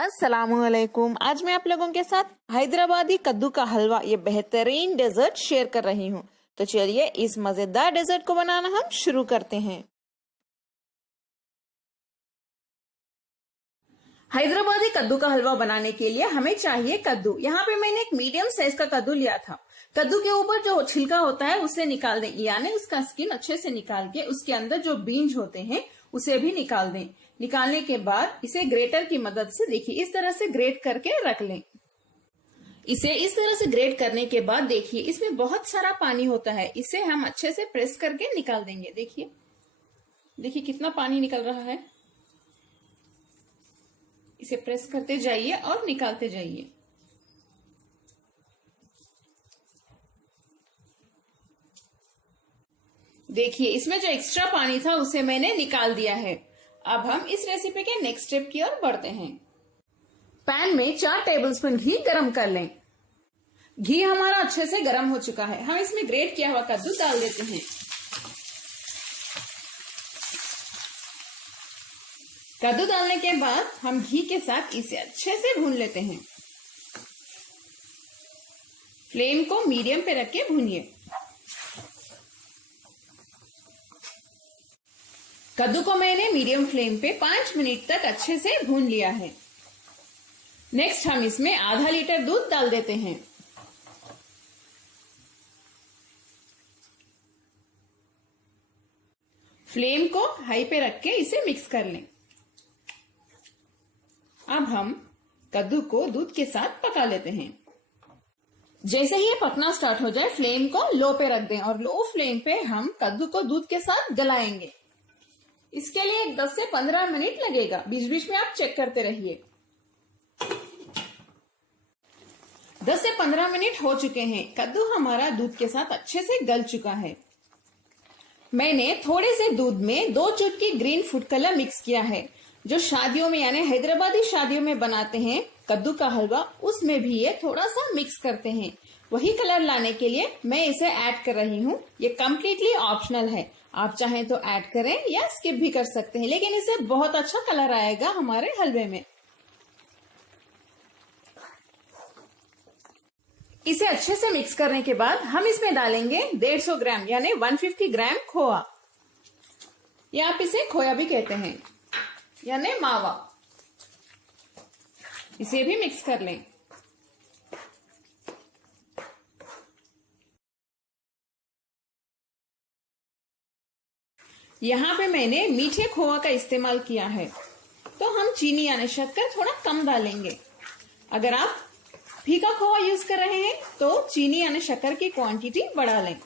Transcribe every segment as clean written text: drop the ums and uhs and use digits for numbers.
अस्सलामुअलैकुम। आज मैं आप लोगों के साथ हैदराबादी कद्दू का हलवा, ये बेहतरीन डेजर्ट शेयर कर रही हूँ। तो चलिए इस मजेदार डेजर्ट को बनाना हम शुरू करते हैं। हैदराबादी कद्दू का हलवा बनाने के लिए हमें चाहिए कद्दू। यहाँ पे मैंने एक मीडियम साइज का कद्दू लिया था। कद्दू के ऊपर जो छिलका होता है उसे निकाल दें, यानी उसका स्किन अच्छे से निकाल के उसके अंदर जो बीज होते हैं उसे भी निकाल दें। निकालने के बाद इसे ग्रेटर की मदद से देखिए इस तरह से ग्रेट करके रख लें। इसे इस तरह से ग्रेट करने के बाद देखिए इसमें बहुत सारा पानी होता है, इसे हम अच्छे से प्रेस करके निकाल देंगे। देखिए देखिए कितना पानी निकल रहा है। इसे प्रेस करते जाइए और निकालते जाइए। देखिए इसमें जो एक्स्ट्रा पानी था उसे मैंने निकाल दिया है। अब हम इस रेसिपी के नेक्स्ट स्टेप की ओर बढ़ते हैं। पैन में 4 टेबलस्पून घी गरम कर लें। घी हमारा अच्छे से गरम हो चुका है। हम इसमें ग्रेट किया हुआ कद्दू डाल देते हैं। कद्दू डालने के बाद हम घी के साथ इसे अच्छे से भून लेते हैं। फ्लेम को मीडियम पे रख के भूनिए। कद्दू को मैंने मीडियम फ्लेम पे 5 मिनट तक अच्छे से भून लिया है। नेक्स्ट हम इसमें आधा लीटर दूध डाल देते हैं। फ्लेम को हाई पे रख के इसे मिक्स कर लें। अब हम कद्दू को दूध के साथ पका लेते हैं। जैसे ही ये पकना स्टार्ट हो जाए फ्लेम को लो पे रख दें और लो फ्लेम पे हम कद्दू को दूध के साथ गलाएंगे। इसके लिए 10 से 15 मिनट लगेगा। बीच बीच में आप चेक करते रहिए। 10 से 15 मिनट हो चुके हैं। कद्दू हमारा दूध के साथ अच्छे से गल चुका है। मैंने थोड़े से दूध में 2 चुटकी ग्रीन फूड कलर मिक्स किया है। जो शादियों में यानी हैदराबादी शादियों में बनाते हैं कद्दू का हलवा, उसमें भी ये थोड़ा सा मिक्स करते हैं। वही कलर लाने के लिए मैं इसे ऐड कर रही हूँ। ये कम्प्लीटली ऑप्शनल है, आप चाहें तो ऐड करें या स्किप भी कर सकते हैं, लेकिन इससे बहुत अच्छा कलर आएगा हमारे हलवे में। इसे अच्छे से मिक्स करने के बाद हम इसमें डालेंगे 150 ग्राम यानी 150 ग्राम खोआ, या आप इसे खोया भी कहते हैं, यानी मावा। इसे भी मिक्स कर लें। यहाँ पे मैंने मीठे खोआ का इस्तेमाल किया है, तो हम चीनी यानी शक्कर थोड़ा कम डालेंगे। अगर आप फीका खोआ यूज कर रहे हैं तो चीनी यानी शक्कर की क्वांटिटी बढ़ा लें।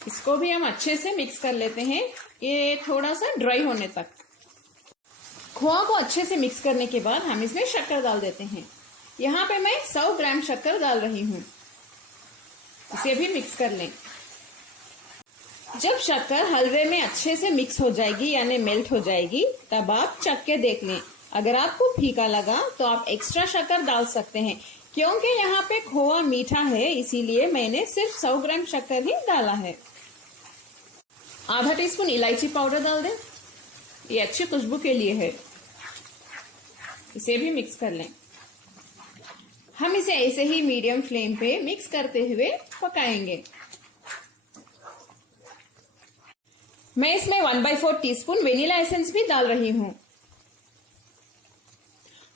इसको भी हम अच्छे से मिक्स कर लेते हैं, ये थोड़ा सा ड्राई होने तक। खोआ को अच्छे से मिक्स करने के बाद हम इसमें शक्कर डाल देते हैं। यहाँ पे मैं 100 ग्राम शक्कर डाल रही हूँ। इसे भी मिक्स कर लें। जब शक्कर हलवे में अच्छे से मिक्स हो जाएगी यानी मेल्ट हो जाएगी, तब आप चख के देख लें। अगर आपको फीका लगा तो आप एक्स्ट्रा शक्कर डाल सकते हैं। क्योंकि यहाँ पे खोआ मीठा है इसीलिए मैंने सिर्फ 100 ग्राम शक्कर ही डाला है। आधा टीस्पून इलायची पाउडर डाल दें, ये अच्छी खुशबू के लिए है। इसे भी मिक्स कर लें। हम इसे ऐसे ही मीडियम फ्लेम पे मिक्स करते हुए पकाएंगे। मैं इसमें 1/4 टीस्पून वेनिला एसेंस भी डाल रही हूँ।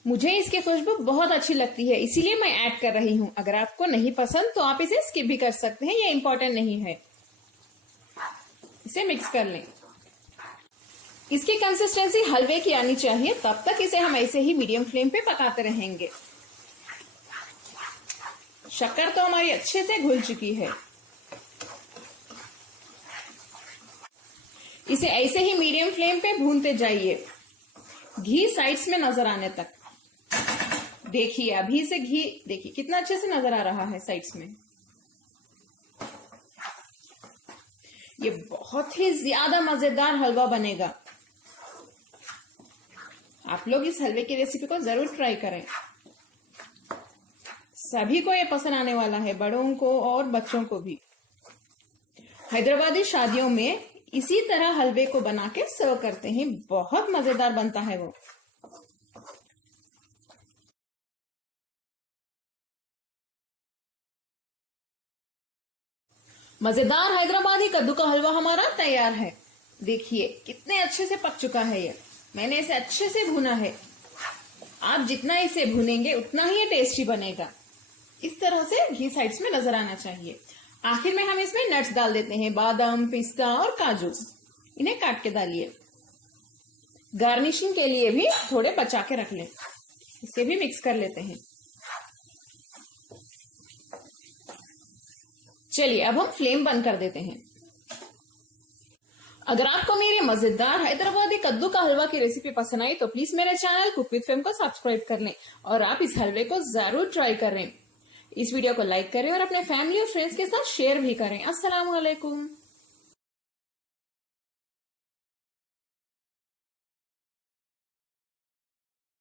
मुझे इसकी खुशबू बहुत अच्छी लगती है इसीलिए मैं ऐड कर रही हूँ। अगर आपको नहीं पसंद तो आप इसे स्किप भी कर सकते हैं, ये इंपॉर्टेंट नहीं है। इसे मिक्स कर लें। इसकी कंसिस्टेंसी हलवे की आनी चाहिए, तब तक इसे हम ऐसे ही मीडियम फ्लेम पे पकाते रहेंगे। शक्कर तो हमारी अच्छे से घुल चुकी है। इसे ऐसे ही मीडियम फ्लेम पे भूनते जाइए, घी साइड्स में नजर आने तक। देखिए अभी से घी देखिए कितना अच्छे से नजर आ रहा है साइड्स में। ये बहुत ही ज्यादा मजेदार हलवा बनेगा। आप लोग इस हलवे की रेसिपी को जरूर ट्राई करें। सभी को ये पसंद आने वाला है, बड़ों को और बच्चों को भी। हैदराबादी शादियों में इसी तरह हलवे को बना के सर्व करते हैं। बहुत मजेदार बनता है वो। मजेदार हैदराबादी कद्दू का हलवा हमारा तैयार है। देखिए कितने अच्छे से पक चुका है ये। मैंने इसे अच्छे से भुना है। आप जितना इसे भुनेंगे उतना ही ये टेस्टी बनेगा। इस तरह से घी साइड्स में नजर आना चाहिए। आखिर में हम इसमें नट्स डाल देते हैं, बादाम, पिस्ता और काजू। इन्हें काट के डालिए। गार्निशिंग के लिए भी थोड़े बचा के रख लें। इसे भी मिक्स कर लेते हैं। चलिए अब हम फ्लेम बंद कर देते हैं। अगर आपको मेरी मजेदार हैदराबादी कद्दू का हलवा की रेसिपी पसंद आई तो प्लीज मेरे चैनल कुक विद फेम को सब्सक्राइब कर लें और आप इस हलवे को जरूर ट्राई करें। इस वीडियो को लाइक करें और अपने फैमिली और फ्रेंड्स के साथ शेयर भी करें। अस्सलाम वालेकुम।